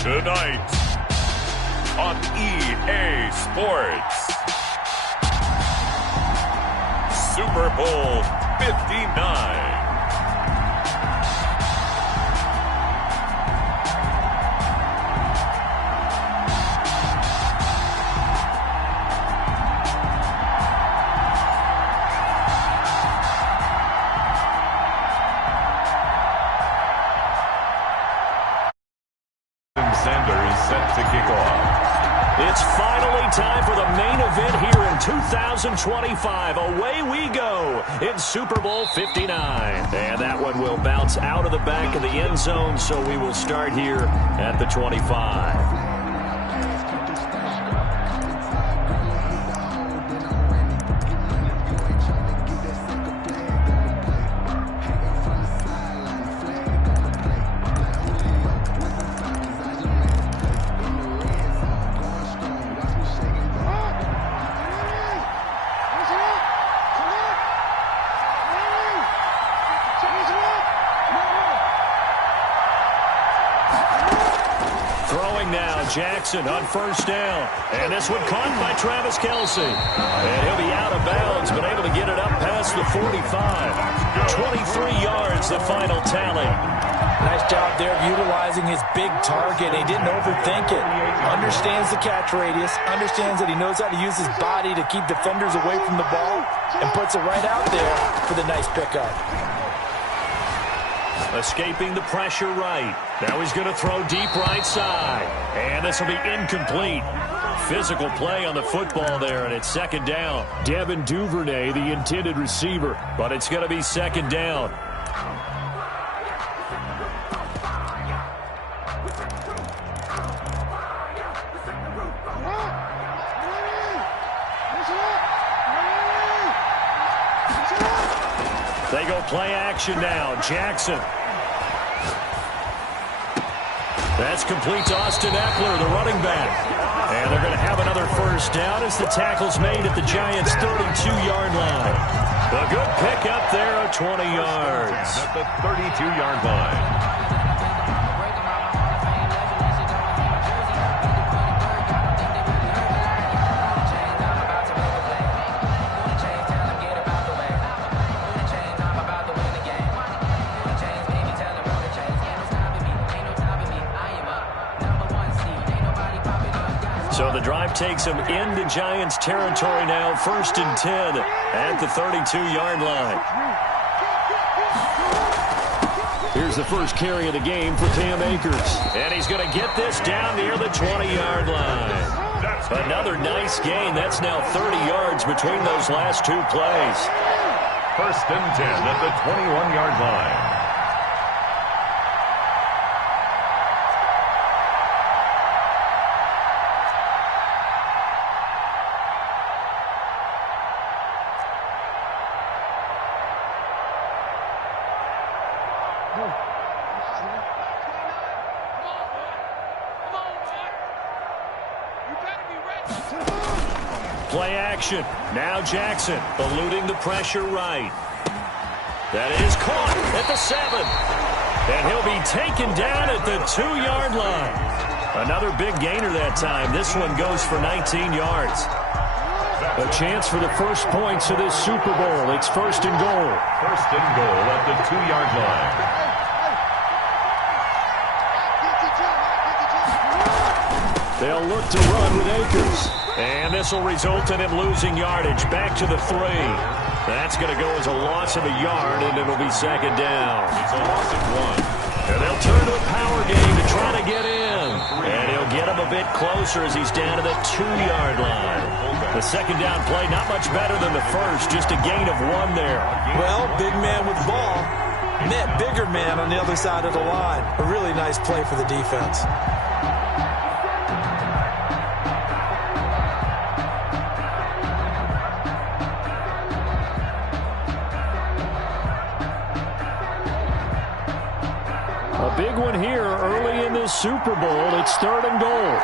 Tonight on EA Sports, Super Bowl 59. It's finally time for the main event here in 2025. Away we go in Super Bowl 59. And that one will bounce out of the back of the end zone, so we will start here at the 25. Jackson on first down, and this one caught by Travis Kelce, and he'll be out of bounds, but able to get it up past the 45. 23 yards, the final tally. Nice job there of utilizing his big target. He didn't overthink it. Understands the catch radius, understands that he knows how to use his body to keep defenders away from the ball, and puts it right out there for the nice pickup. Escaping the pressure right. Now he's going to throw deep right side. And this will be incomplete. Physical play on the football there, and it's second down. Devin Duvernay, the intended receiver, but it's going to be second down. They go play action now. Jackson. That's complete to Austin Eckler, the running back. And they're going to have another first down as the tackle's made at the Giants' 32-yard line. A good pickup there of 20 yards. At the 32-yard line. So the drive takes him into Giants territory now, 1st and 10 at the 32-yard line. Here's the first carry of the game for Cam Akers. And he's going to get this down near the 20-yard line. Another nice gain. That's now 30 yards between those last two plays. 1st and 10 at the 21-yard line. Play action. Now Jackson eluding the pressure right. That is caught at the 7. And he'll be taken down at the 2-yard line. Another big gainer that time. This one goes for 19 yards. A chance for the first points of this Super Bowl. It's 1st and goal. 1st and goal at the 2-yard line. They'll look to run with Akers. And this will result in him losing yardage. Back to the 3. That's going to go as a loss of a yard, and it'll be second down. It's a loss of 1. And they'll turn to a power game to try to get in. And he'll get him a bit closer as he's down to the 2-yard line. The second down play, not much better than the first. Just a gain of 1 there. Well, big man with the ball met bigger man on the other side of the line. A really nice play for the defense. A big one here early in this Super Bowl. It's 3rd and goal.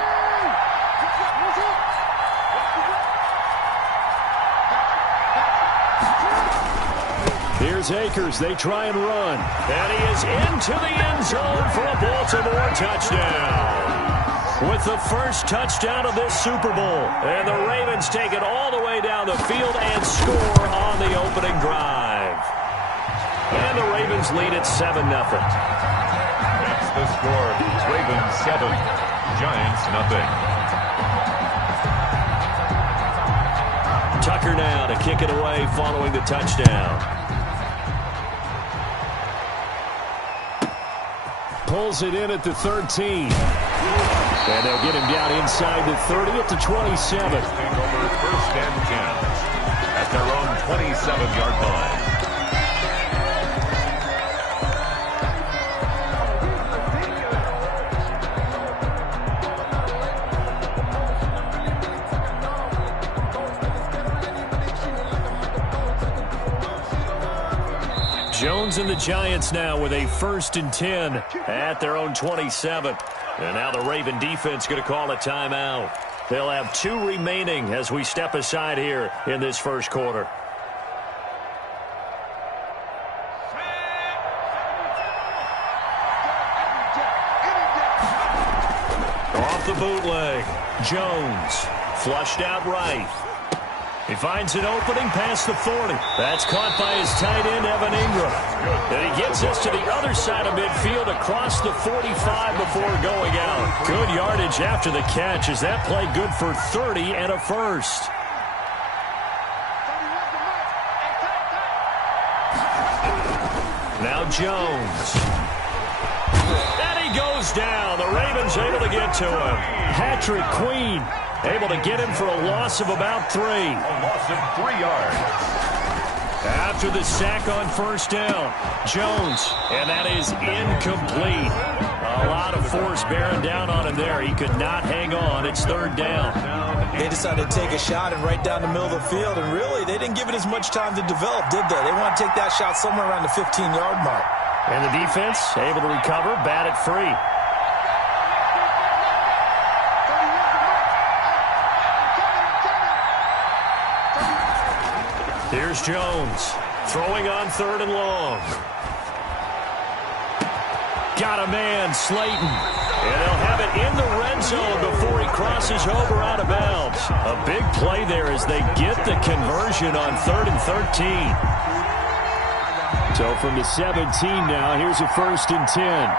Here's Akers. They try and run. And he is into the end zone for a Baltimore touchdown. with the first touchdown of this Super Bowl. And the Ravens take it all the way down the field and score on the opening drive. And the Ravens lead at 7-0. That's the score. Ravens 7, Giants 0. Tucker now to kick it away following the touchdown. Pulls it in at the 13. And they'll get him down inside the 30 at the 27. Over 1st and 10 at their own 27-yard line. Jones and the Giants now with a 1st and 10 at their own 27. And now the Raven defense going to call a timeout. They'll have 2 remaining as we step aside here in this first quarter. Off the bootleg. Jones flushed out right. He finds an opening past the 40. That's caught by his tight end, Evan Ingram. And he gets this to the other side of midfield across the 45 before going out. Good yardage after the catch as that play good for 30 and a first. Now Jones. And he goes down. The Ravens able to get to him. Patrick Queen able to get him for a loss of about 3. A loss of 3 yards. After the sack on 1st down, Jones, and that is incomplete. A lot of force bearing down on him there. He could not hang on. It's 3rd down. They decided to take a shot and right down the middle of the field, and really, they didn't give it as much time to develop, did they? They want to take that shot somewhere around the 15-yard mark. And the defense able to recover, bat it free. Here's Jones, throwing on 3rd and long. Got a man, Slayton. And they'll have it in the red zone before he crosses over out of bounds. A big play there as they get the conversion on 3rd and 13. So from the 17 now, here's a 1st and 10.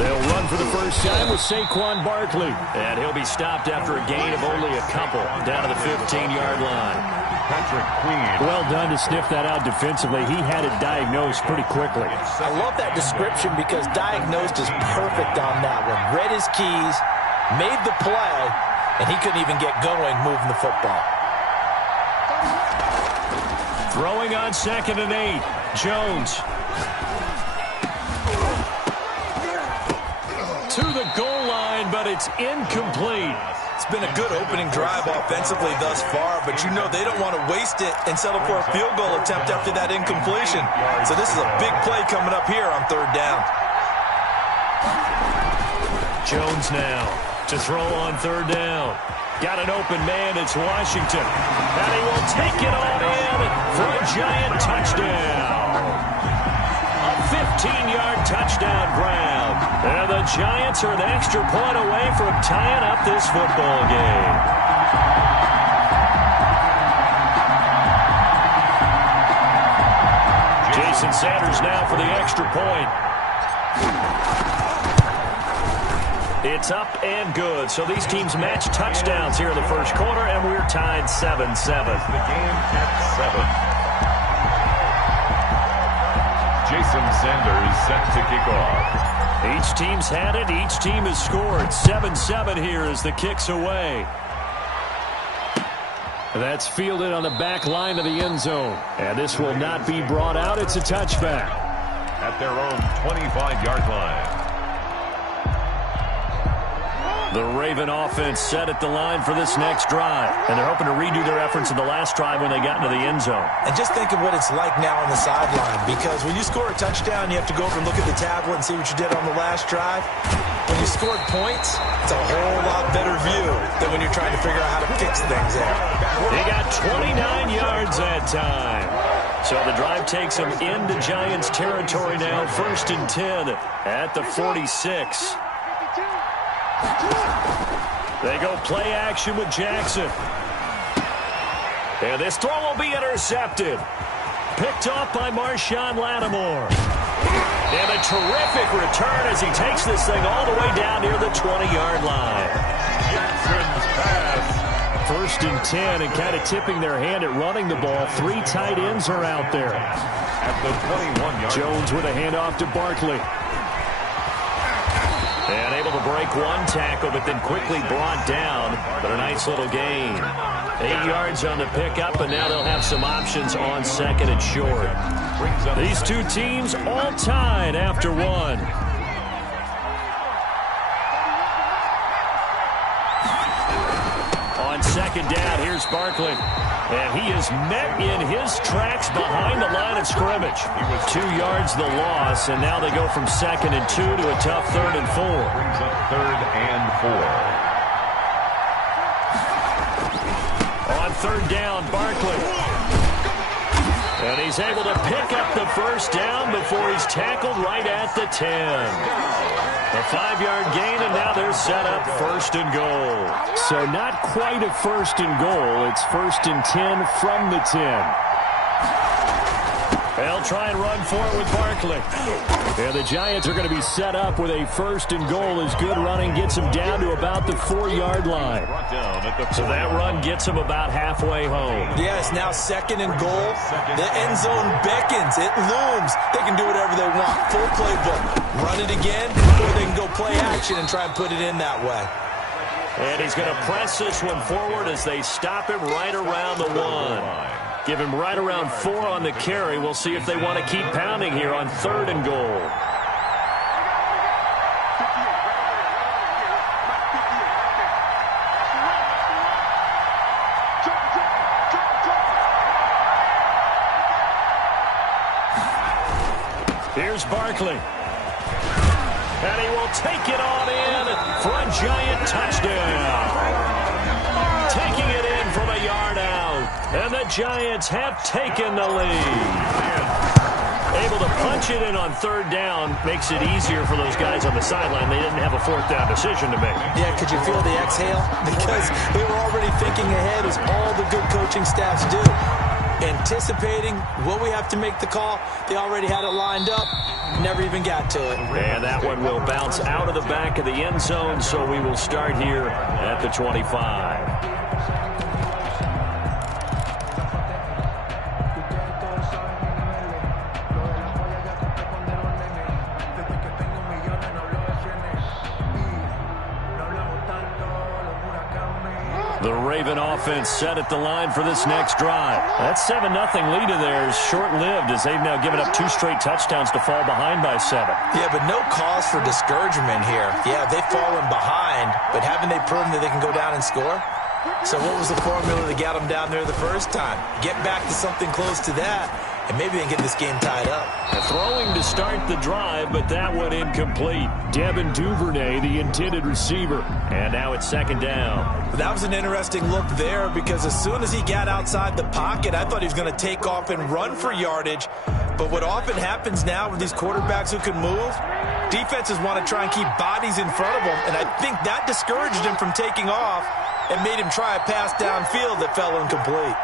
They'll run for the first time with Saquon Barkley. And he'll be stopped after a gain of only a couple down to the 15-yard line. Patrick Queen. Well done to sniff that out defensively. He had it diagnosed pretty quickly. I love that description because diagnosed is perfect on that one. Read his keys, made the play, and he couldn't even get going moving the football. Throwing on 2nd and 8. Jones. To the goal line, but it's incomplete. It's been a good opening drive offensively thus far, but you know they don't want to waste it and settle for a field goal attempt after that incompletion. So this is a big play coming up here on 3rd down. Jones now to throw on 3rd down. Got an open man, it's Washington. And he will take it on in for a Giant touchdown. A 15-yard touchdown grab. And the Giants are an extra point away from tying up this football game. Jason Sanders now for the extra point. It's up and good. So these teams match touchdowns here in the first quarter, and we're tied 7-7. The game at 7. Jason Sanders set to kick off. Each team's had it. Each team has scored. 7-7 here as the kick's away. That's fielded on the back line of the end zone. And this will not be brought out. It's a touchback. At their own 25-yard line. The Raven offense set at the line for this next drive. And they're hoping to redo their efforts in the last drive when they got into the end zone. And just think of what it's like now on the sideline, because when you score a touchdown, you have to go over and look at the tablet and see what you did on the last drive. When you scored points, it's a whole lot better view than when you're trying to figure out how to fix things there. They got 29 yards that time. So the drive takes them into Giants territory now. 1st and 10 at the 46. They go play action with Jackson. And this throw will be intercepted. Picked off by Marshawn Lattimore. And a terrific return as he takes this thing all the way down near the 20-yard line. Jackson's pass. 1st and 10 and kind of tipping their hand at running the ball. 3 tight ends are out there. At the 21-yard. Jones with a handoff to Barkley. And able to break one tackle, but then quickly brought down. But a nice little gain. 8 yards on the pickup, and now they'll have some options on 2nd and short. These two teams all tied after one. On 2nd down, here's Barkley. And he is met in his tracks behind the line of scrimmage. 2 yards the loss, and now they go from 2nd and 2 to a tough 3rd and 4. Brings up 3rd and 4. On 3rd down, Barkley. And he's able to pick up the 1st down before he's tackled right at the 10. A 5-yard gain, and now they're set up 1st and goal. So not quite a 1st and goal. It's 1st and 10 from the 10. They'll try and run for it with Barkley. And the Giants are going to be set up with a 1st and goal as good running gets them down to about the 4-yard line. So that run gets them about halfway home. Yeah, it's now 2nd and goal. The end zone beckons. It looms. They can do whatever they want. Full playbook. Run it again, or they can go play action and try and put it in that way. And he's going to press this one forward as they stop him right around the 1. Give him right around 4 on the carry. We'll see if they want to keep pounding here on 3rd and goal. Here's Barkley. And he will take it on in for a Giant touchdown. Taking it in from a yard out. And the Giants have taken the lead. Able to punch it in on 3rd down makes it easier for those guys on the sideline. They didn't have a 4th down decision to make. Yeah, could you feel the exhale? Because they were already thinking ahead, as all the good coaching staffs do. Anticipating what we have to make the call. They already had it lined up. Never even got to it. And that one will bounce out of the back of the end zone, so we will start here at the 25. The Raven offense set at the line for this next drive. That 7-0 lead of theirs short-lived as they've now given up 2 straight touchdowns to fall behind by 7. Yeah, but no cause for discouragement here. Yeah, they've fallen behind, but haven't they proven that they can go down and score? So what was the formula that got them down there the first time? Get back to something close to that, and maybe they can get this game tied up. Throwing to start the drive, but that one incomplete. Devin Duvernay, the intended receiver. And now it's 2nd down. That was an interesting look there, because as soon as he got outside the pocket, I thought he was going to take off and run for yardage. But what often happens now with these quarterbacks who can move, defenses want to try and keep bodies in front of them, and I think that discouraged him from taking off and made him try a pass downfield that fell incomplete.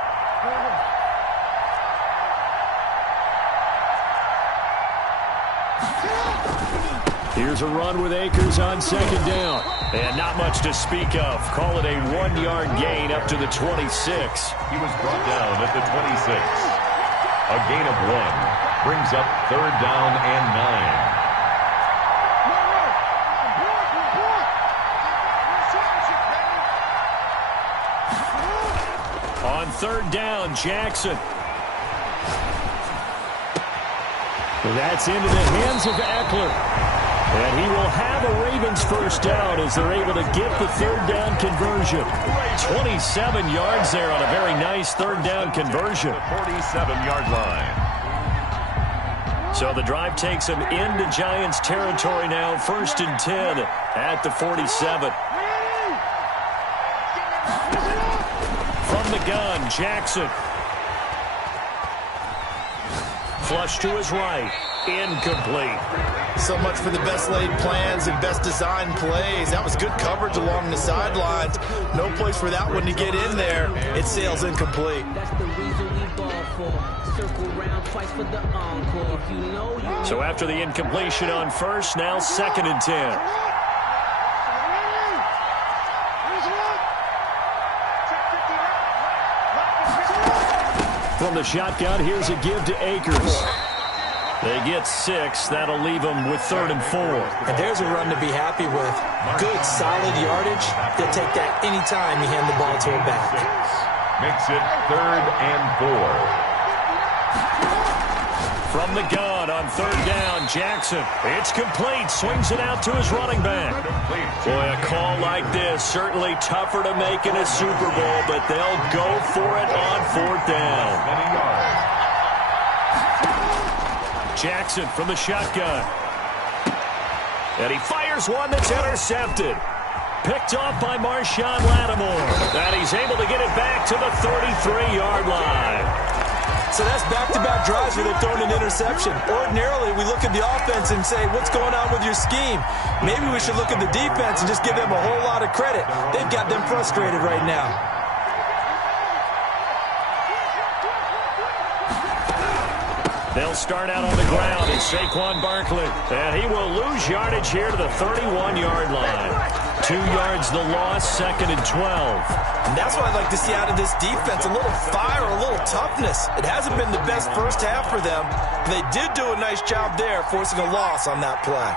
Here's a run with Akers on 2nd down. And not much to speak of. Call it a 1-yard gain up to the 26. He was brought down at the 26. A gain of 1. Brings up 3rd down and 9. On 3rd down, Jackson. That's into the hands of Eckler. And he will have a Ravens 1st down as they're able to get the 3rd down conversion. 27 yards there on a very nice 3rd down conversion. 47-yard line. So the drive takes them into Giants territory now. 1st and 10 at the 47. From the gun, Jackson. flush to his right. Incomplete. So much for the best laid plans and best designed plays. That was good coverage along the sidelines. No place for that one to get in there. It sails incomplete. So after the incompletion on first, now 2nd and 10. From the shotgun, here's a give to Akers. They get 6. That'll leave them with 3rd and 4. And there's a run to be happy with. Good, solid yardage. They'll take that any time you hand the ball to a back. Makes it 3rd and 4. From the gun on 3rd down, Jackson. It's complete. Swings it out to his running back. Boy, a call like this, certainly tougher to make in a Super Bowl, but they'll go for it on 4th down. Jackson from the shotgun. And he fires one that's intercepted. Picked off by Marshawn Lattimore. And he's able to get it back to the 33-yard line. So that's back-to-back drives where they've thrown an interception. Ordinarily, we look at the offense and say, what's going on with your scheme? Maybe we should look at the defense and just give them a whole lot of credit. They've got them frustrated right now. They'll start out on the ground as Saquon Barkley. And he will lose yardage here to the 31-yard line. 2 yards the loss, 2nd and 12. And that's what I'd like to see out of this defense. A little fire, a little toughness. It hasn't been the best first half for them. They did do a nice job there, forcing a loss on that play.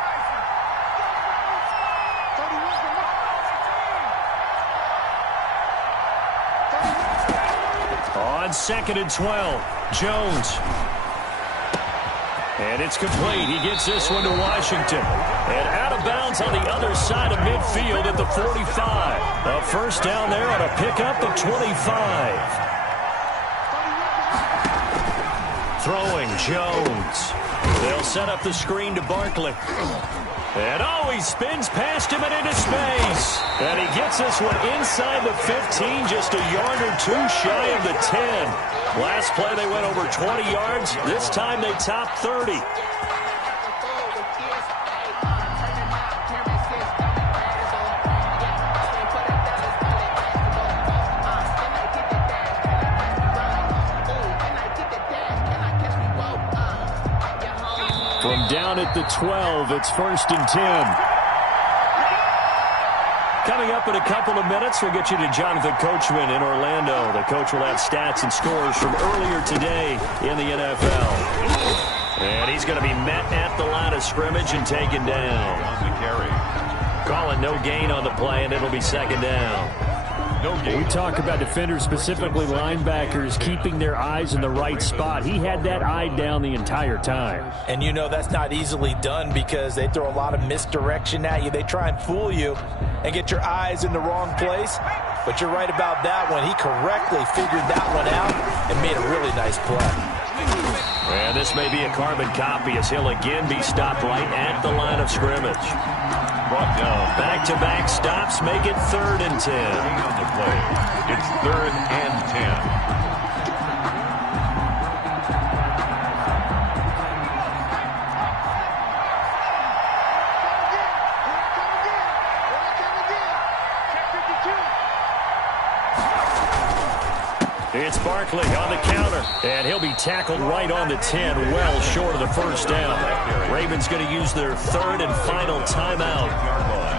On 2nd and 12, Jones. And it's complete. He gets this one to Washington. And out of bounds on the other side of midfield at the 45. A first down there on a pickup at 25. Throwing Jones. They'll set up the screen to Barkley. And he spins past him and into space. And he gets this one inside the 15, just a yard or two shy of the 10. Last play they went over 20 yards. This time they topped 30. From down at the 12, it's 1st and 10. Coming up in a couple of minutes, we'll get you to Jonathan Coachman in Orlando. The coach will have stats and scores from earlier today in the NFL. And he's going to be met at the line of scrimmage and taken down. Calling no gain on the play, and it'll be 2nd down. We talk about defenders, specifically linebackers, keeping their eyes in the right spot. He had that eye down the entire time. And you know that's not easily done because they throw a lot of misdirection at you. They try and fool you and get your eyes in the wrong place. But you're right about that one. He correctly figured that one out and made a really nice play. And this may be a carbon copy as he'll again be stopped right at the line of scrimmage. Brought down. Back-to-back stops make it 3rd and 10. On the play. It's 3rd and 10. It's Barkley on the counter, and he'll be tackled right on the 10, well short of the first down. Ravens going to use their 3rd and final timeout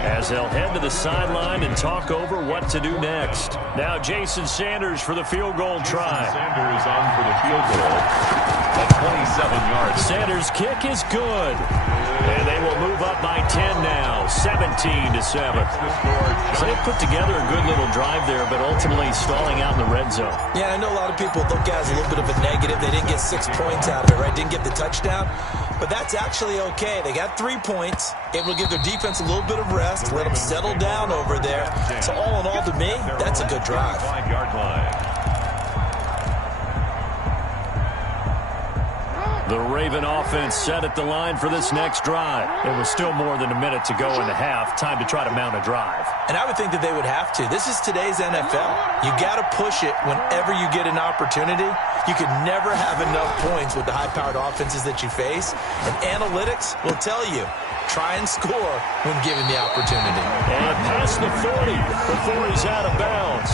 as they'll head to the sideline and talk over what to do next. Now Jason Sanders for the field goal try. Sanders on for the field goal at 27 yards. Sanders' kick is good. And they will move up by 10 now, 17-7. So they put together a good little drive there, but ultimately stalling out in the red zone. Yeah, I know a lot of people look at it as a little bit of a negative. They didn't get 6 points out of it, right? Didn't get the touchdown. But that's actually okay. They got 3 points, able to give their defense a little bit of rest, let them settle down over there. So all in all, to me, that's a good drive. 5-yard line. The Raven offense set at the line for this next drive. It was still more than a minute to go in the half. Time to try to mount a drive. And I would think that they would have to. This is today's NFL. You got to push it whenever you get an opportunity. You could never have enough points with the high-powered offenses that you face. And analytics will tell you, try and score when given the opportunity. And past the 40 before he's out of bounds.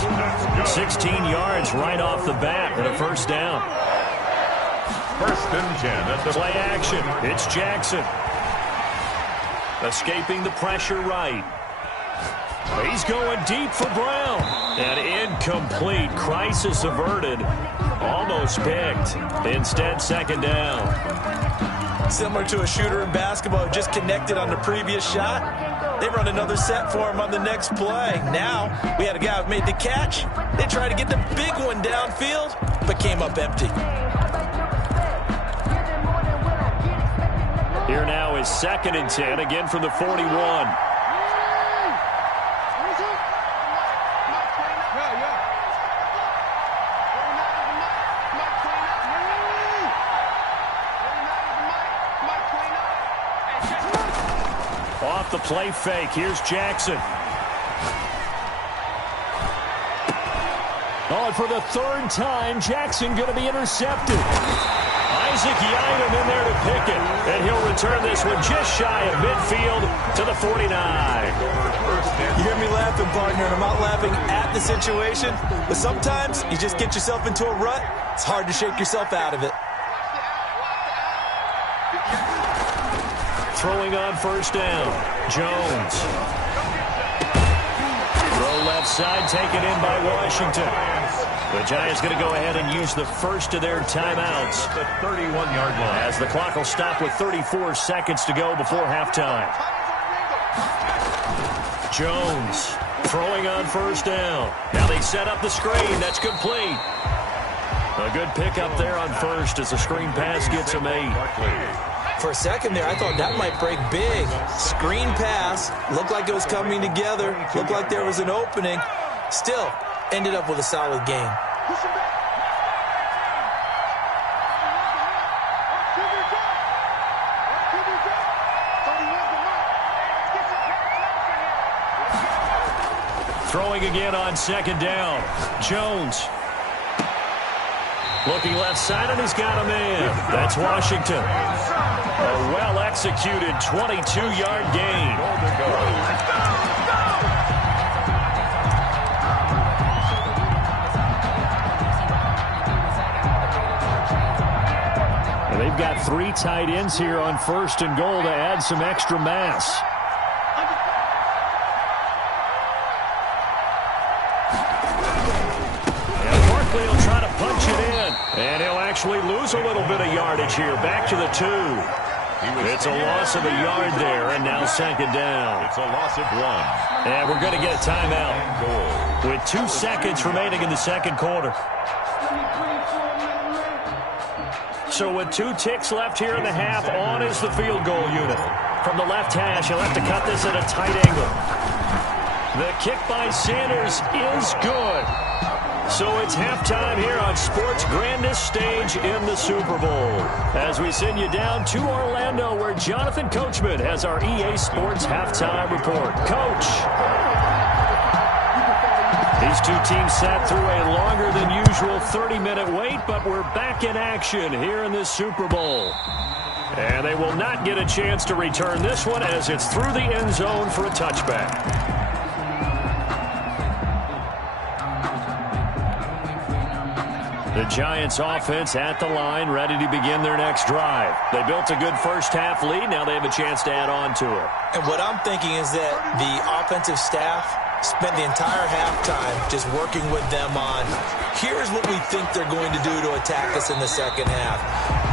16 yards right off the bat and a first down. First and 10 at the play action. It's Jackson. Escaping the pressure right. He's going deep for Brown. And incomplete. Crisis averted. Almost picked. Instead, second down. Similar to a shooter in basketball who just connected on the previous shot. They run another set for him on the next play. Now, we had a guy who made the catch. They tried to get the big one downfield, but came up empty. Here now is second and 10, again from the 41. Off the play fake, here's Jackson. Oh, and for the third time, Jackson going to be intercepted. Isaac Yiadom in there to pick it. And he'll return this one just shy of midfield to the 49. You hear me laughing, partner, and I'm not laughing at the situation. But sometimes you just get yourself into a rut. It's hard to shake yourself out of it. Throwing on first down. Jones. Throw left side, taken in by Washington. The Giants going to go ahead and use the first of their timeouts. The 31-yard line. As the clock will stop with 34 seconds to go before halftime. Jones throwing on first down. Now they set up the screen. That's complete. A good pickup there on first as the screen pass gets him 8. For a second there, I thought that might break big. Screen pass. Looked like it was coming together. Looked like there was an opening. Still, ended up with a solid game. Throwing again on second down. Jones. Looking left side, and he's got him in. That's Washington. A well-executed 22-yard gain. And they've got 3 tight ends here on first and goal to add some extra mass. And he'll actually lose a little bit of yardage here. Back to the 2. It's a loss of a yard there, and now second down. It's a loss of 1. And we're going to get a timeout with 2 seconds remaining in the second quarter. So with 2 ticks left here in the half, on is the field goal unit. From the left hash, he'll have to cut this at a tight angle. The kick by Sanders is good. So it's halftime here on sports' grandest stage in the Super Bowl. As we send you down to Orlando, where Jonathan Coachman has our EA Sports halftime report. Coach. These 2 teams sat through a longer than usual 30-minute wait, but we're back in action here in this Super Bowl. And they will not get a chance to return this one as it's through the end zone for a touchback. The Giants offense at the line, ready to begin their next drive. They built a good first half lead. Now they have a chance to add on to it. And what I'm thinking is that the offensive staff spent the entire halftime just working with them on, here's what we think they're going to do to attack us in the second half.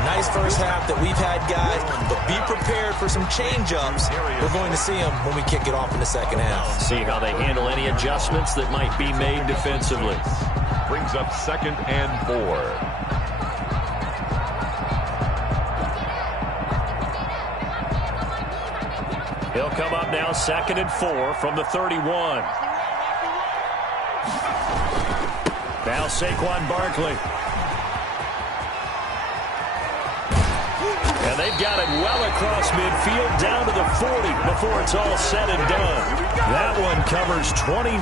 Nice first half that we've had, guys, but be prepared for some change-ups. We're going to see them when we kick it off in the second half. See how they handle any adjustments that might be made defensively. Brings up second and 4. He'll come up now second and 4 from the 31. Now Saquon Barkley. And they've got it well across midfield down to the 40 before it's all said and done. That one covers 29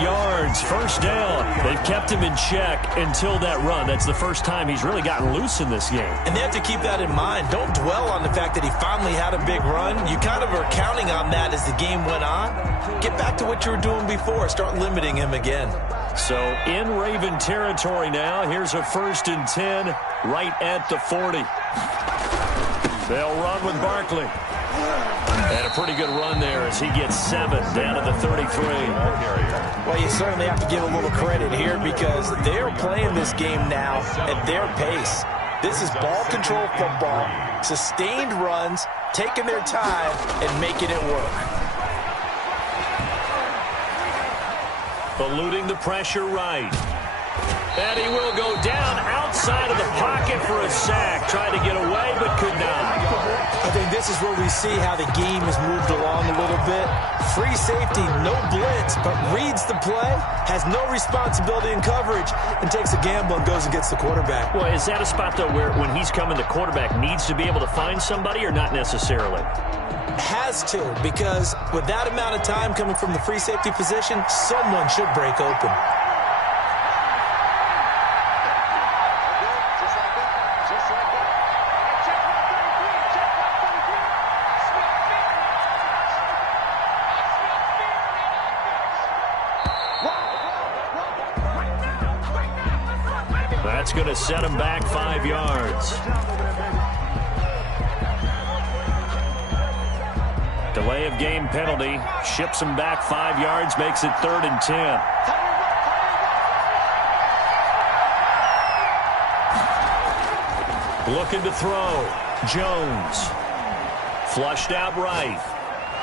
yards. First down. They've kept him in check until that run. That's the first time he's really gotten loose in this game. And they have to keep that in mind. Don't dwell on the fact that he finally had a big run. You kind of are counting on that as the game went on. Get back to what you were doing before. Start limiting him again. So in Raven territory now. Here's a 1st and 10 right at the 40. They'll run with Barkley. And a pretty good run there as he gets 7 down to the 33. Well, you certainly have to give a little credit here because they're playing this game now at their pace. This is ball control football, sustained runs, taking their time, and making it work. Eluding the pressure right. And he will go down outside of the pocket for a sack. Tried to get away, but could not. I think this is where we see how the game has moved along a little bit. Free safety, no blitz, but reads the play, has no responsibility in coverage, and takes a gamble and goes and gets the quarterback. Well, is that a spot, though, where when he's coming, the quarterback needs to be able to find somebody or not necessarily? Has to, because with that amount of time coming from the free safety position, someone should break open. That's going to set him back 5 yards. Delay of game penalty. Ships him back 5 yards, makes it 3rd and 10. Looking to throw. Jones. Flushed out right.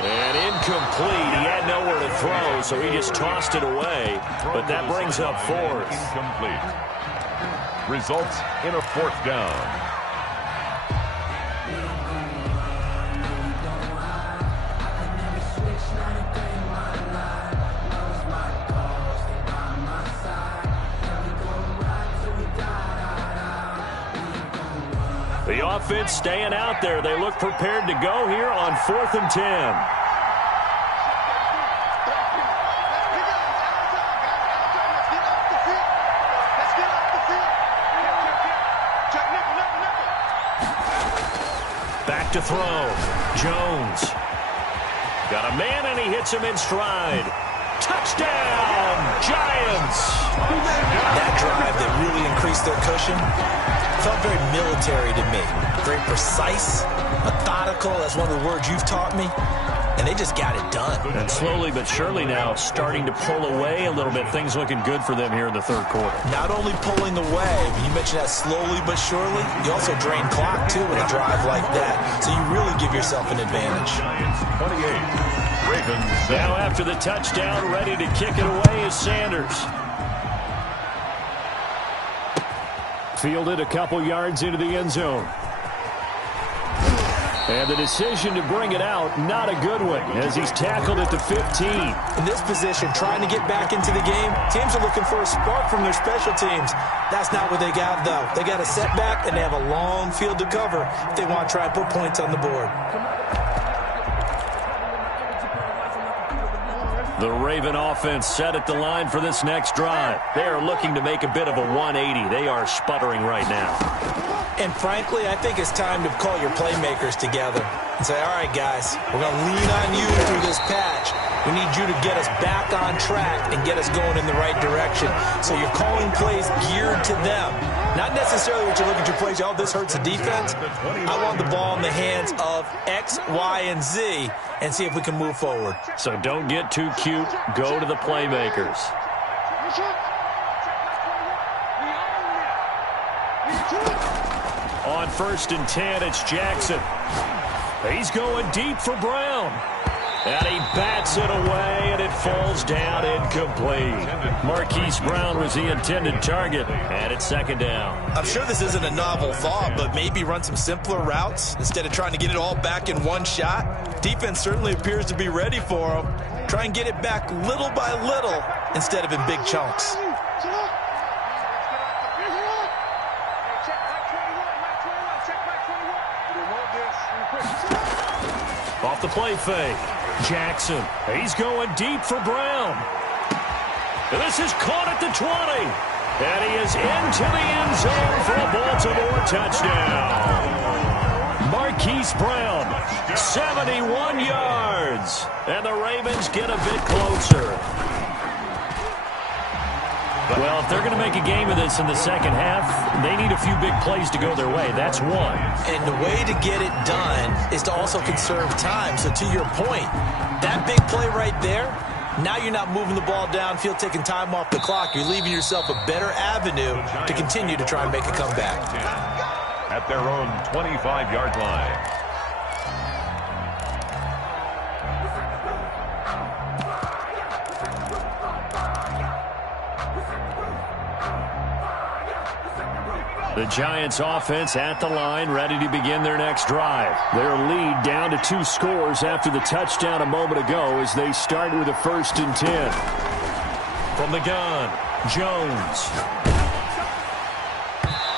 And incomplete. He had nowhere to throw, so he just tossed it away. But that brings up 4th. Incomplete. Results in a 4th down. The offense staying out there. They look prepared to go here on 4th and 10. Back to throw. Jones. Got a man, and he hits him in stride. Touchdown, Giants! That drive that really increased their cushion felt very military to me. Very precise, methodical, that's one of the words you've taught me. And they just got it done. And slowly but surely now starting to pull away a little bit. Things looking good for them here in the 3rd quarter. Not only pulling away, but you mentioned that slowly but surely, you also drain clock too with a drive like that. So you really give yourself an advantage. Giants 28. Ravens 7. Now after the touchdown, ready to kick it away is Sanders. Fielded a couple yards into the end zone. And the decision to bring it out, not a good one, as he's tackled at the 15. In this position, trying to get back into the game, teams are looking for a spark from their special teams. That's not what they got, though. They got a setback, and they have a long field to cover if they want to try and put points on the board. The Raven offense set at the line for this next drive. They are looking to make a bit of a 180. They are sputtering right now. And frankly, I think it's time to call your playmakers together and say, all right, guys, we're going to lean on you through this patch. We need you to get us back on track and get us going in the right direction. So you're calling plays geared to them. Not necessarily what you look at your plays, oh, this hurts the defense. I want the ball in the hands of X, Y, and Z and see if we can move forward. So don't get too cute. Go to the playmakers. On 1st and 10, it's Jackson. He's going deep for Brown. And he bats it away, and it falls down incomplete. Marquise Brown was the intended target, and it's 2nd down. I'm sure this isn't a novel thought, but maybe run some simpler routes instead of trying to get it all back in one shot. Defense certainly appears to be ready for him. Try and get it back little by little instead of in big chunks. Off the play fake. Jackson. He's going deep for Brown. This is caught at the 20. And he is into the end zone for a Baltimore touchdown. Marquise Brown, 71 yards. And the Ravens get a bit closer. Well, if they're going to make a game of this in the second half, they need a few big plays to go their way. That's one. And the way to get it done is to also conserve time. So to your point, that big play right there, now you're not moving the ball downfield, taking time off the clock. You're leaving yourself a better avenue to continue to try and make a comeback. At their own 25-yard line. The Giants offense at the line, ready to begin their next drive. Their lead down to 2 scores after the touchdown a moment ago as they start with a 1st and 10. From the gun, Jones.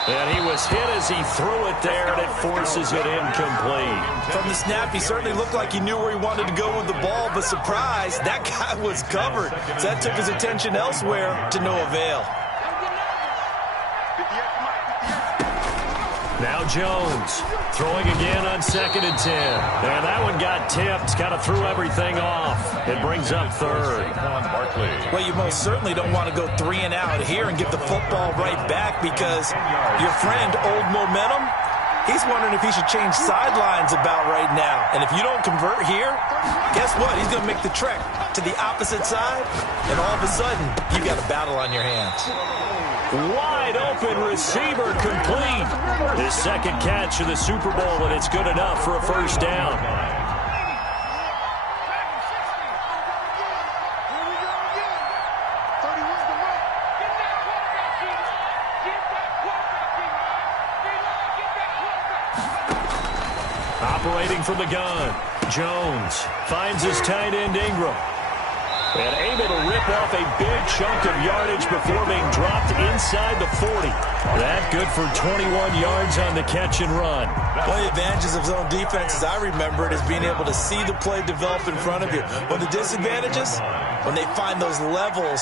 And he was hit as he threw it there, and it forces it incomplete. From the snap, he certainly looked like he knew where he wanted to go with the ball, but surprise, that guy was covered. So that took his attention elsewhere to no avail. Now Jones throwing again on 2nd and 10. And that one got tipped, kind of threw everything off. It brings up 3rd. Well, you most certainly don't want to go 3 and out here and give the football right back because your friend, Old Momentum, he's wondering if he should change sidelines about right now. And if you don't convert here, guess what? He's going to make the trek to the opposite side, and all of a sudden, you've got a battle on your hands. Wide open receiver complete. His 2nd catch of the Super Bowl, and it's good enough for a 1st down. Operating from the gun, Jones finds his tight end Ingram. And able to rip off a big chunk of yardage before being dropped inside the 40. That good for 21 yards on the catch and run. One of the advantages of zone defense, as I remember it, is being able to see the play develop in front of you. One of the disadvantages, when they find those levels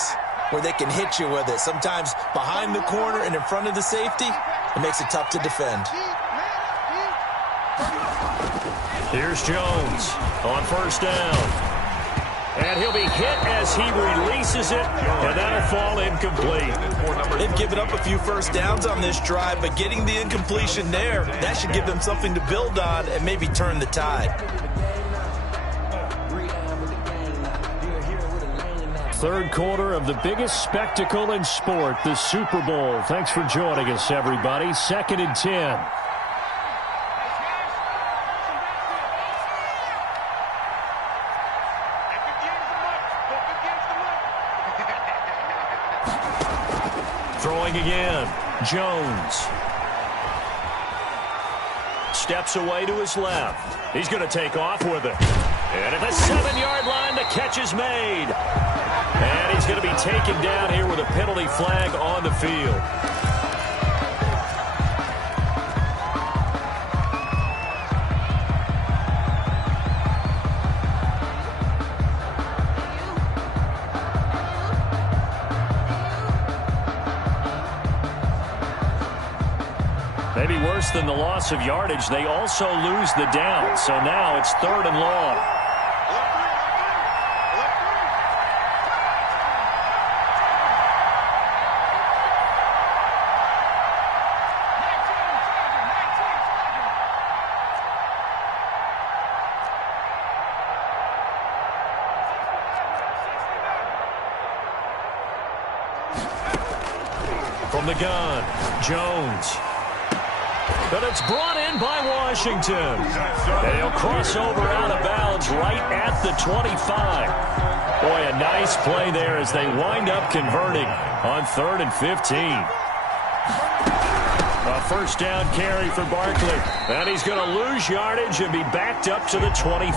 where they can hit you with it. Sometimes behind the corner and in front of the safety, it makes it tough to defend. Here's Jones on 1st down. And he'll be hit as he releases it, and that'll fall incomplete. They've given up a few 1st downs on this drive, but getting the incompletion there, that should give them something to build on and maybe turn the tide. 3rd quarter of the biggest spectacle in sport, the Super Bowl. Thanks for joining us, everybody. 2nd and 10. Throwing again, Jones. Steps away to his left. He's going to take off with it. And at the 7-yard line, the catch is made. And he's going to be taken down here with a penalty flag on the field. Maybe worse than the loss of yardage, they also lose the down. So now it's 3rd and long. From the gun, Jones. But it's brought in by Washington. And he'll cross over out of bounds right at the 25. Boy, a nice play there as they wind up converting on 3rd and 15. A 1st down carry for Barkley. And he's going to lose yardage and be backed up to the 25.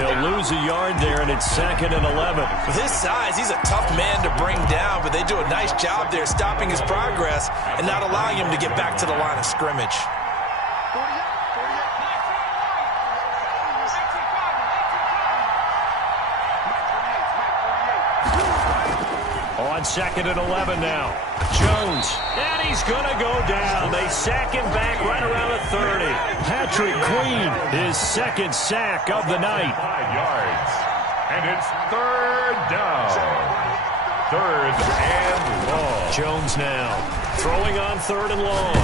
He'll lose a yard there, and it's 2nd and 11. With his size, he's a tough man to bring down, but they do a nice job there stopping his progress and not allowing him to get back to the line of scrimmage. on 2nd and 11 now. Jones, and he's going to go down. They sack him back right around the 30. Patrick Queen, his 2nd sack of the night. 5 yards. And it's 3rd down. 3rd and long. Jones now throwing on 3rd and long.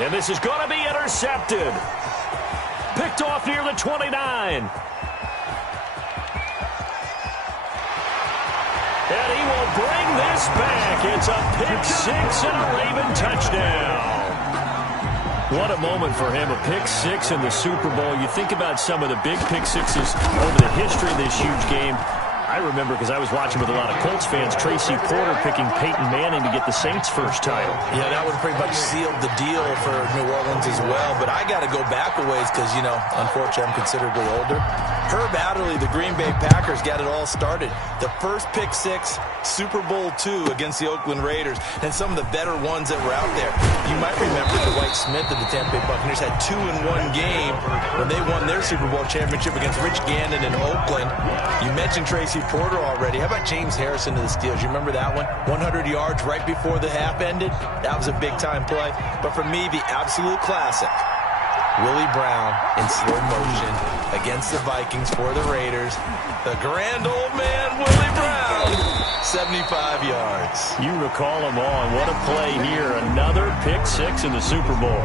And this is going to be intercepted. Picked off near the 29. And he will bring this back. It's a pick 6 and a Raven touchdown. What a moment for him, a pick 6 in the Super Bowl. You think about some of the big pick 6s over the history of this huge game. I remember, because I was watching with a lot of Colts fans, Tracy Porter picking Peyton Manning to get the Saints' first title. Yeah, that would pretty much sealed the deal for New Orleans as well. But I got to go back a ways because, you know, unfortunately I'm considerably older. Herb Adderley, the Green Bay Packers, got it all started. The first pick 6, Super Bowl II against the Oakland Raiders, and some of the better ones that were out there. You might remember Dwight Smith of the Tampa Bay Buccaneers had 2 in one game when they won their Super Bowl championship against Rich Gannon in Oakland. You mentioned Tracy Porter already. How about James Harrison to the Steelers? You remember that one? 100 yards right before the half ended? That was a big-time play. But for me, the absolute classic, Willie Brown in slow motion against the Vikings for the Raiders. The grand old man, Willie Brown, 75 yards. You recall them all, and what a play here. Another pick 6 in the Super Bowl.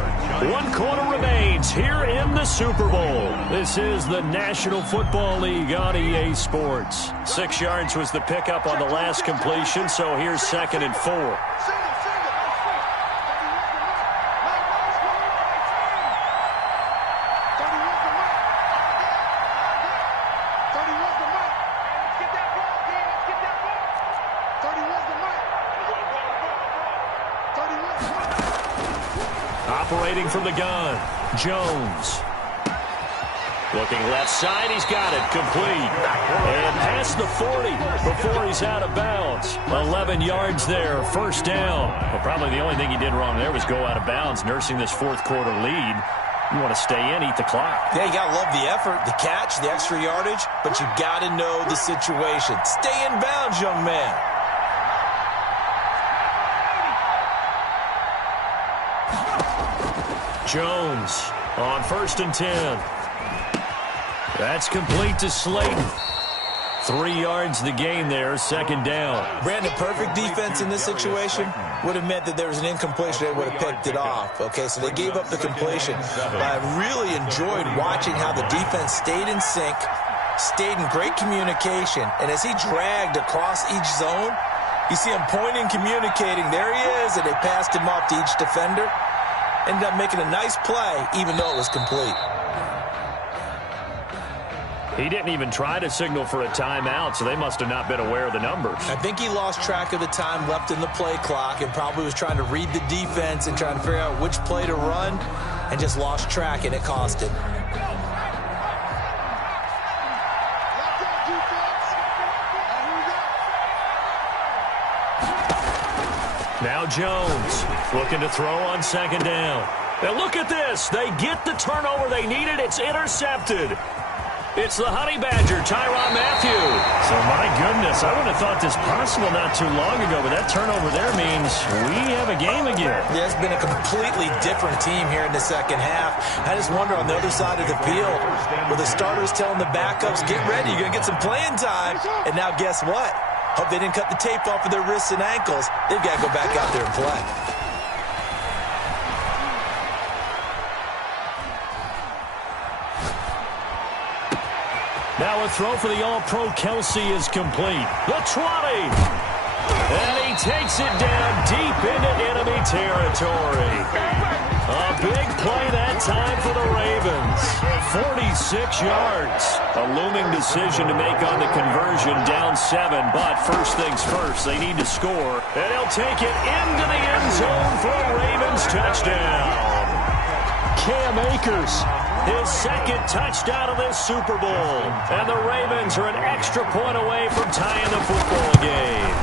1 quarter remains here in the Super Bowl. This is the National Football League on EA Sports. 6 yards was the pickup on the last completion, so here's 2nd and 4. Operating from the gun, Jones. Looking left side, he's got it, complete. And past the 40 before he's out of bounds. 11 yards there, 1st down. Well, probably the only thing he did wrong there was go out of bounds, nursing this 4th quarter lead. You want to stay in, eat the clock. Yeah, you got to love the effort, the catch, the extra yardage, but you got to know the situation. Stay in bounds, young man. Jones on 1st and 10. That's complete to Slayton. 3 yards the gain there, 2nd down. Brandon, perfect defense in this situation would have meant that there was an incompletion. They would have picked it off. Okay, so they gave up the completion. But I really enjoyed watching how the defense stayed in sync, stayed in great communication, and as he dragged across each zone, you see him pointing, communicating. There he is, and they passed him off to each defender. Ended up making a nice play, even though it was complete. He didn't even try to signal for a timeout, so they must have not been aware of the numbers. I think he lost track of the time left in the play clock and probably was trying to read the defense and trying to figure out which play to run and just lost track, and it cost him. Now Jones looking to throw on 2nd down. And look at this. They get the turnover they needed. It's intercepted. It's the Honey Badger, Tyrann Mathieu. So, my goodness, I would have thought this possible not too long ago, but that turnover there means we have a game again. Yeah, it's been a completely different team here in the 2nd half. I just wonder on the other side of the field, with the starters telling the backups, get ready, you're going to get some playing time. And now guess what? Hope they didn't cut the tape off of their wrists and ankles. They've got to go back out there and play. Now a throw for the All-Pro Kelsey is complete. The 20. And he takes it down deep into enemy territory. A big play that time for the Ravens. 46 yards. A looming decision to make on the conversion, down 7. But first things first, they need to score. And he'll take it into the end zone for a Ravens touchdown. Cam Akers, his 2nd touchdown of this Super Bowl. And the Ravens are an extra point away from tying the football game.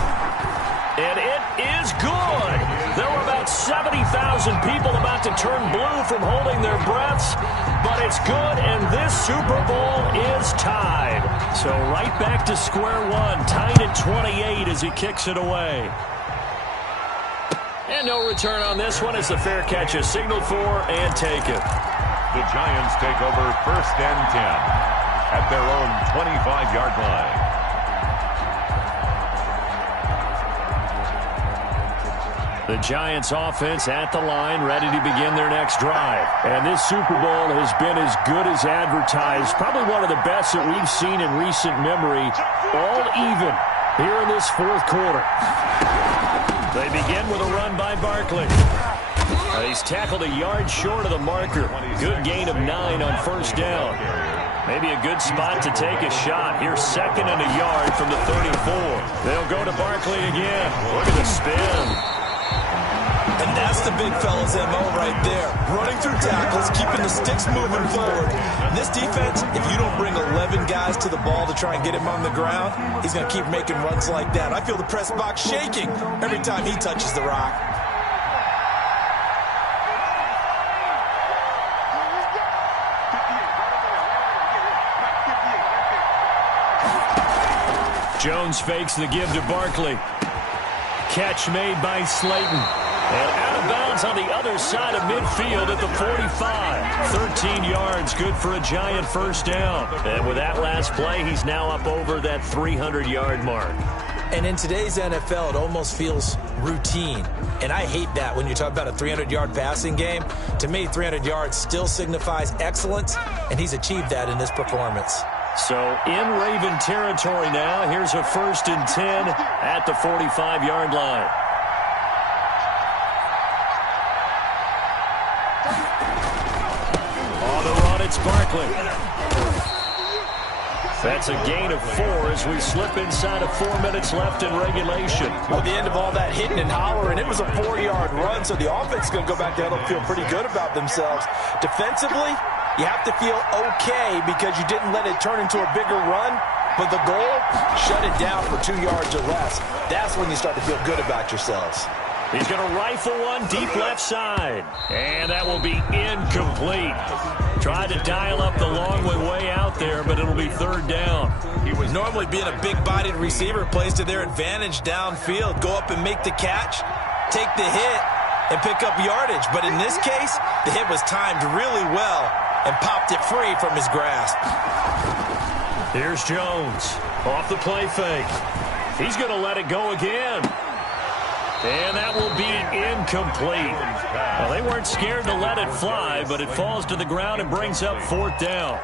And it is good. There were about 70,000 people about to turn blue from holding their breaths, but it's good, and this Super Bowl is tied. So right back to square one, tied at 28 as he kicks it away. And no return on this one as the fair catch is signaled for and taken. The Giants take over 1st and 10 at their own 25-yard line. The Giants offense at the line, ready to begin their next drive. And this Super Bowl has been as good as advertised. Probably one of the best that we've seen in recent memory. All even here in this fourth quarter. They begin with a run by Barkley. He's tackled a yard short of the marker. Good gain of 9 on 1st down. Maybe a good spot to take a shot. Here's 2nd and a yard from the 34. They'll go to Barkley again. Look at the spin. And that's the big fella's MO right there. Running through tackles, keeping the sticks moving forward. And this defense, if you don't bring 11 guys to the ball to try and get him on the ground, he's going to keep making runs like that. I feel the press box shaking every time he touches the rock. Jones fakes the give to Barkley. Catch made by Slayton. And out of bounds on the other side of midfield at the 45. 13 yards, good for a Giant 1st down. And with that last play, he's now up over that 300-yard mark. And in today's NFL, it almost feels routine. And I hate that when you talk about a 300-yard passing game. To me, 300 yards still signifies excellence, and he's achieved that in this performance. So in Raven territory now, here's a 1st and 10 at the 45-yard line. It's Barkley. That's a gain of 4 as we slip inside of 4 minutes left in regulation. Well, the end of all that hitting and hollering, it was a 4-yard run, so the offense is going to go back there and feel pretty good about themselves. Defensively, you have to feel okay because you didn't let it turn into a bigger run, but the goal, shut it down for 2 yards or less. That's when you start to feel good about yourselves. He's going to rifle one deep left side. And that will be incomplete. Tried to dial up the long way out there, but it'll be 3rd down. He was normally being a big-bodied receiver, plays to their advantage downfield. Go up and make the catch, take the hit, and pick up yardage. But in this case, the hit was timed really well and popped it free from his grasp. Here's Jones off the play fake. He's going to let it go again. And that will be incomplete. Well, they weren't scared to let it fly, but it falls to the ground and brings up 4th down.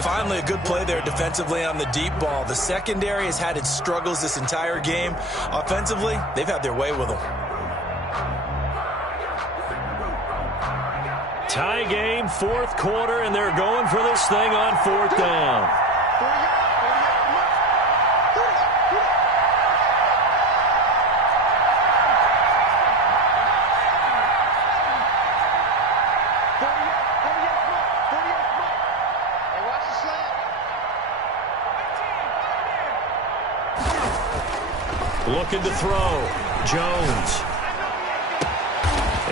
Finally, a good play there defensively on the deep ball. The secondary has had its struggles this entire game. Offensively, they've had their way with them. Tie game, 4th quarter, and they're going for this thing on 4th down. Looking to throw. Jones.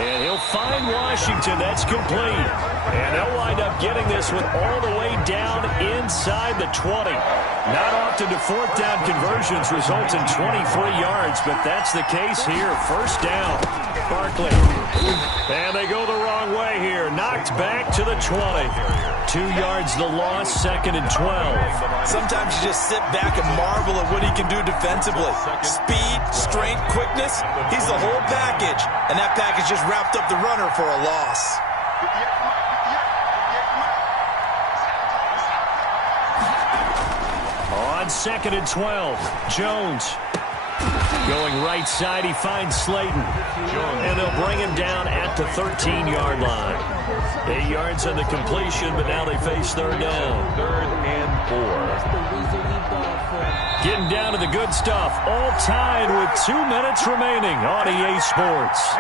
And he'll find Washington. That's complete. And they'll wind up getting this one all the way down inside the 20. Not often do 4th down conversions result in 23 yards, but that's the case here. 1st down. Barkley. And they go the wrong way here. Knocked back to the 20. 2 yards the loss, 2nd and 12. Sometimes you just sit back and marvel at what he can do defensively. Speed, strength, quickness, he's the whole package. And that package just wrapped up the runner for a loss. On 2nd and 12, Jones. Going right side, he finds Slayton. And they'll bring him down at the 13-yard line. 8 yards on the completion, but now they face 3rd down. 3rd and 4. Getting down to the good stuff. All tied with 2 minutes remaining on EA Sports.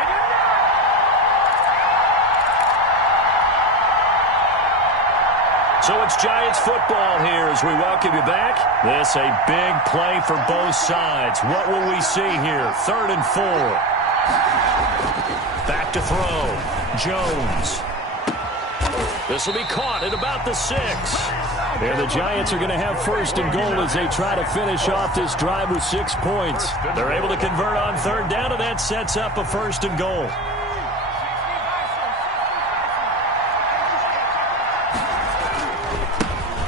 So it's Giants football here as we welcome you back. This a big play for both sides. What will we see here? 3rd and 4. Back to throw. Jones. This will be caught at about the 6. And the Giants are going to have first and goal as they try to finish off this drive with 6 points. They're able to convert on third down, and that sets up a first and goal.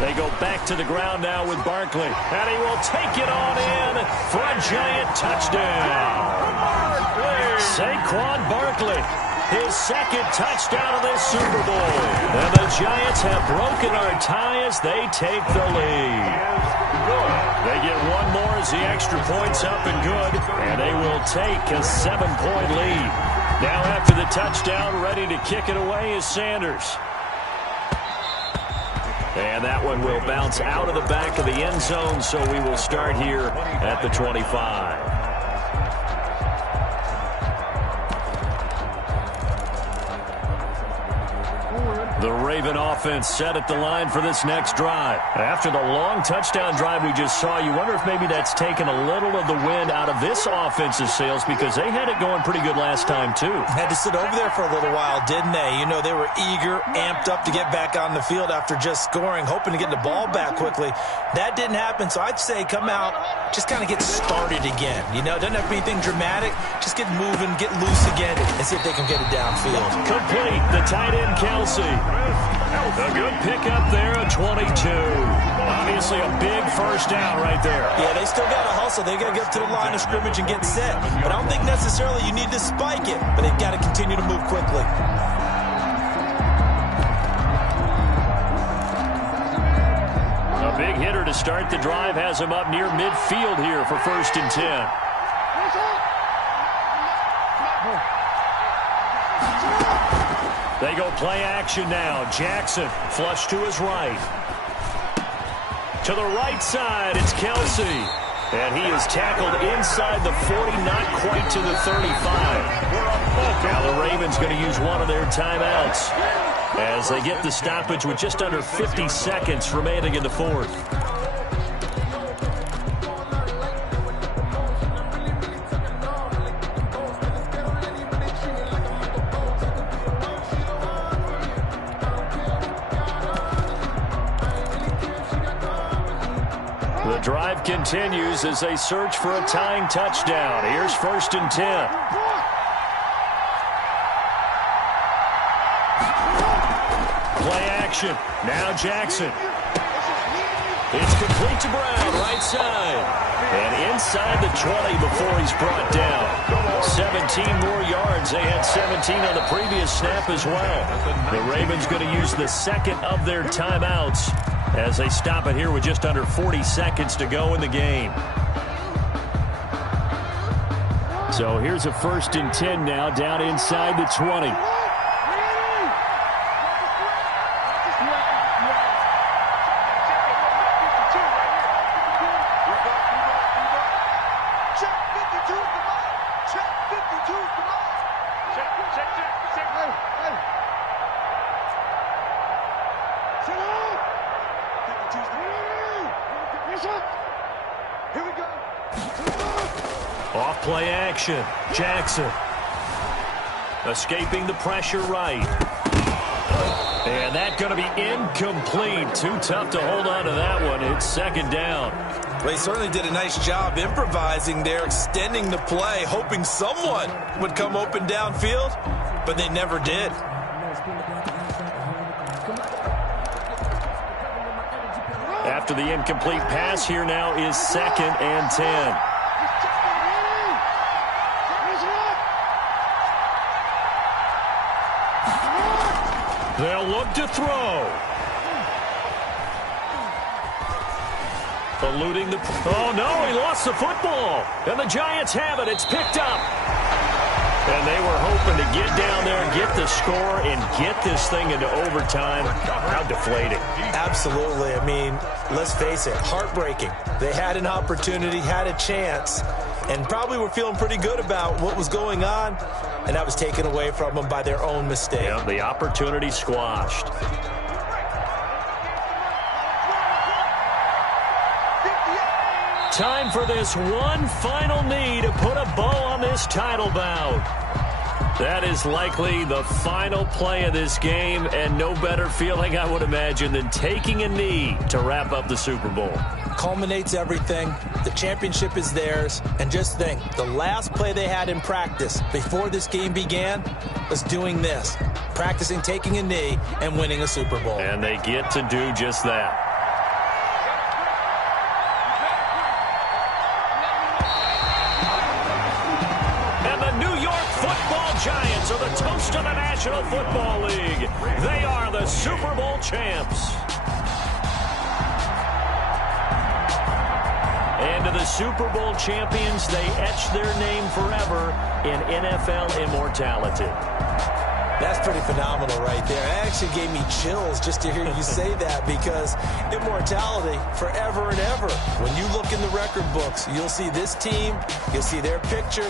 They go back to the ground now with Barkley. And he will take it on in for a Giant touchdown. Saquon Barkley, his second touchdown of this Super Bowl. And the Giants have broken our tie as they take the lead. They get one more as the extra point's up and good. And they will take a 7-point lead. Now after the touchdown, ready to kick it away is Sanders. And that one will bounce out of the back of the end zone, so we will start here at the 25. The Raven offense set at the line for this next drive. After the long touchdown drive we just saw, you wonder if maybe that's taken a little of the wind out of this offense's sails because they had it going pretty good last time, too. Had to sit over there for a little while, didn't they? You know, they were eager, amped up to get back on the field after just scoring, hoping to get the ball back quickly. That didn't happen, so I'd say come out, just kind of get started again. You know, doesn't have to be anything dramatic. Just get moving, get loose again, and see if they can get it downfield. Complete, the tight end Kelsey. A good pickup there at 22. Obviously a big first down right there. Yeah, they still got to hustle. They got to get to the line of scrimmage and get set. But I don't think necessarily you need to spike it, but they've got to continue to move quickly. A big hitter to start the drive has him up near midfield here for 1st and 10. They go play action now. Jackson flush to his right. To the right side, it's Kelsey. And he is tackled inside the 40, not quite to the 35. Now the Ravens going to use one of their timeouts as they get the stoppage with just under 50 seconds remaining in the fourth. The drive continues as they search for a tying touchdown. Here's 1st and 10. Play action. Now Jackson. It's complete to Brown, right side. And inside the 20 before he's brought down. 17 more yards. They had 17 on the previous snap as well. The Ravens going to use the second of their timeouts as they stop it here with just under 40 seconds to go in the game. So here's a 1st and 10 now down inside the 20. Off play action. Jackson. Escaping the pressure right. And that's going to be incomplete. Too tough to hold on to that one. It's 2nd down. Well, he certainly did a nice job improvising there, extending the play, hoping someone would come open downfield, but they never did. After the incomplete pass, here now is 2nd and 10. They'll look to throw. Eluding the... Oh, no, he lost the football. And the Giants have it. It's picked up. And they were hoping to get down there and get the score and get this thing into overtime. How deflating. Absolutely. I mean, let's face it, heartbreaking. They had an opportunity, had a chance, and probably were feeling pretty good about what was going on, and that was taken away from them by their own mistake. Yeah, the opportunity squashed. Time for this one final knee to put a bow on this title bout. That is likely the final play of this game, and no better feeling, I would imagine, than taking a knee to wrap up the Super Bowl. Culminates everything. The championship is theirs. And just think, the last play they had in practice before this game began was doing this, practicing taking a knee and winning a Super Bowl. And they get to do just that. Giants are the toast of the National Football League. They are the Super Bowl champs. And to the Super Bowl champions, they etch their name forever in NFL immortality. That's pretty phenomenal right there. It actually gave me chills just to hear you say that, because immortality forever and ever. When you look in the record books, you'll see this team, you'll see their picture,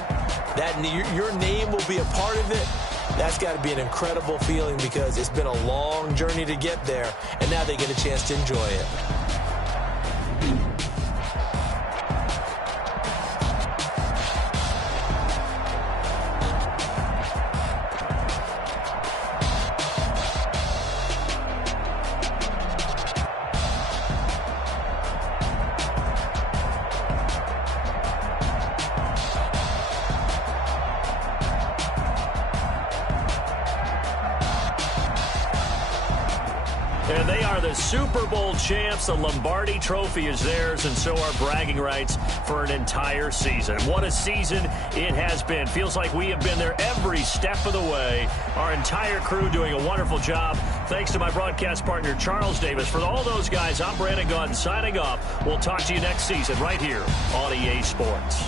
that your name will be a part of it. That's got to be an incredible feeling, because it's been a long journey to get there, and now they get a chance to enjoy it. And they are the Super Bowl champs. The Lombardi Trophy is theirs, and so are bragging rights for an entire season. What a season it has been. Feels like we have been there every step of the way. Our entire crew doing a wonderful job. Thanks to my broadcast partner, Charles Davis. For all those guys, I'm Brandon Gaudin signing off. We'll talk to you next season right here on EA Sports.